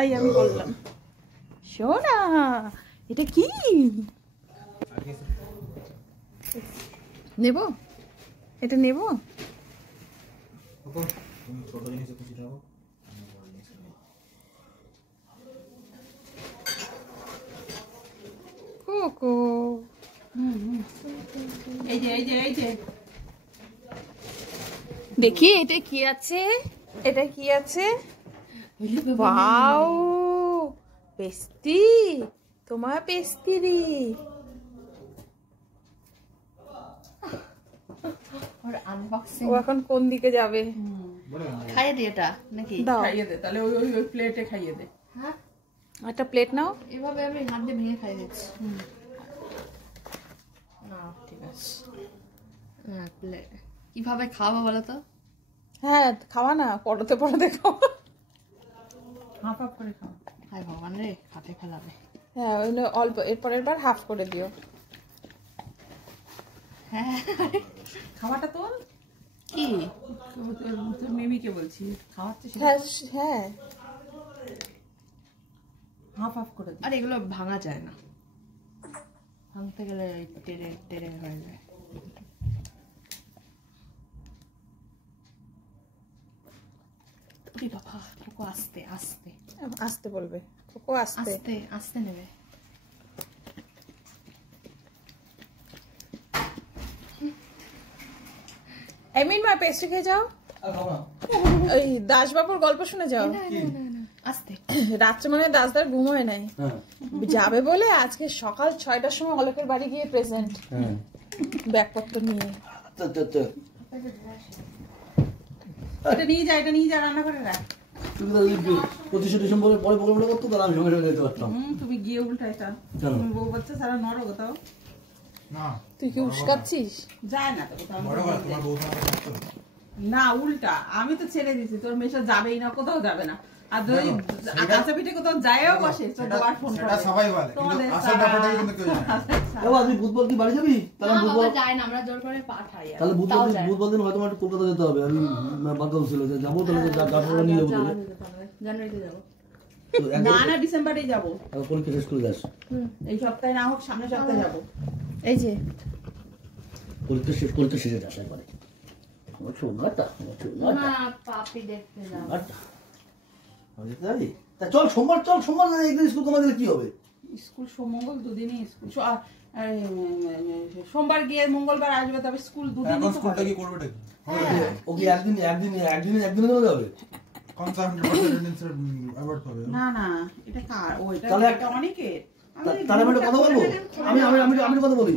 এই আমি বললাম সোনা এটা কি নেব, এটা নেব। কোকো এই যে এই যে এই যে দেখি এটা কি আছে, এটা কি আছে। ওয়াও পেস্টি, তোমার পেস্টিরি। ও এখন কোন দিকে যাবে? খাইয়ে দে এটা নাকি? খাইয়ে দে তাহলে, ওই ওই প্লেটে খাইয়ে দে। হ্যাঁ একটা প্লেট নাও। এভাবে আমি হাত দিয়ে ভেঙে খাইয়ে দিচ্ছি। না ঠিক আছে। হ্যাঁ প্লেট কিভাবে খাওয়াবো বলো তো? হ্যাঁ খাওয়া না, পরোতে পরোতে খাওয়া, হাফ হাফ করে খাওয়া। হায় ভগবান রে, হাতে ফেলাবে। হ্যাঁ অল্প, এরপরের বার হাফ করে দিও। হ্যাঁ খাওয়াটা তোল। কি তোর মিমিকে বলছি খাওয়াচ্ছে। হ্যাঁ হ্যাঁ হাফ হাফ করে দিও। আর এগুলো ভাঙা যায় না, ভাঙতে গেলে টেরে টেরে হয়ে যায়। বাবা কোকো আস্তে আস্তে আস্তে বলবে, কোকো আস্তে আস্তে আস্তে নেবে। এমিন মা পেস্ট্রি খেয়ে যাও, ওই দাসবাবুর গল্প শুনে যাও। আস্তে রাত্রে মনে হয় দাসদার ঘুম হয় নাই, যাবে বলে আজকে সকাল 6টার সময় অলোকের বাড়ি গিয়ে প্রেজেন্ট ব্যাগপত্র নিয়ে। এটা নিয়ে যা, এটা নিয়ে যা, রান্না করে রাখ। ডিসেম্বরের পরে প্রোগ্রামটা করতো, তাহলে আমি সঙ্গে সঙ্গে যেতে পারতাম। তুমি গিয়ে উল্টা এটা তুমি বউ বাচ্চা সারা নরো কোথাও না। তুই কি উস্কাচ্ছিস? যায় না তো না, উল্টা আমি তো ছেড়ে দিছি, তোর মেশা যাবেই না, কোথাও যাবে না। আর যদি কাঁচা পিঠে কোথাও যায়ও বসে বার ফোন করে সবাই বলে, কিন্তু আসল ব্যাপারটা কিন্তু কেউ জানে না। এবার তুই বুধবার কি বাড়ি যাবি? তাহলে বুধবার যায় না, আমরা জোর করে পাঠাই। তাহলে বুধবার দিন হয়তো একটু কলকাতা যেতে হবে। আমি বাধ্য ছিল যে যাবো, তাহলে গাড়ি নিয়ে যাবো। জানুয়ারিতে যাবো না, না ডিসেম্বরেই যাবো। পরীক্ষা শেষ করে যাস। এই সপ্তাহে না হোক সামনের সপ্তাহে যাবো। এই যে পরীক্ষা শেষ করতে শিখে যাস একবারে। পাপি দেখতে যাবো। চল সোমবার, চল সোমবার একদিন স্কুল কমা গেলে কি হবে? স্কুল মঙ্গল দুদিনই স্কুল, সোমবার গিয়ে মঙ্গলবার আসবে, তবে স্কুল দুদিন। স্কুলটা কি করবে নাকি? ওকে একদিনে যাবে। না না এটা কার? ও এটা অনেকের। তাহলে আমি একটা কথা বলবো, আমি কথা বলি।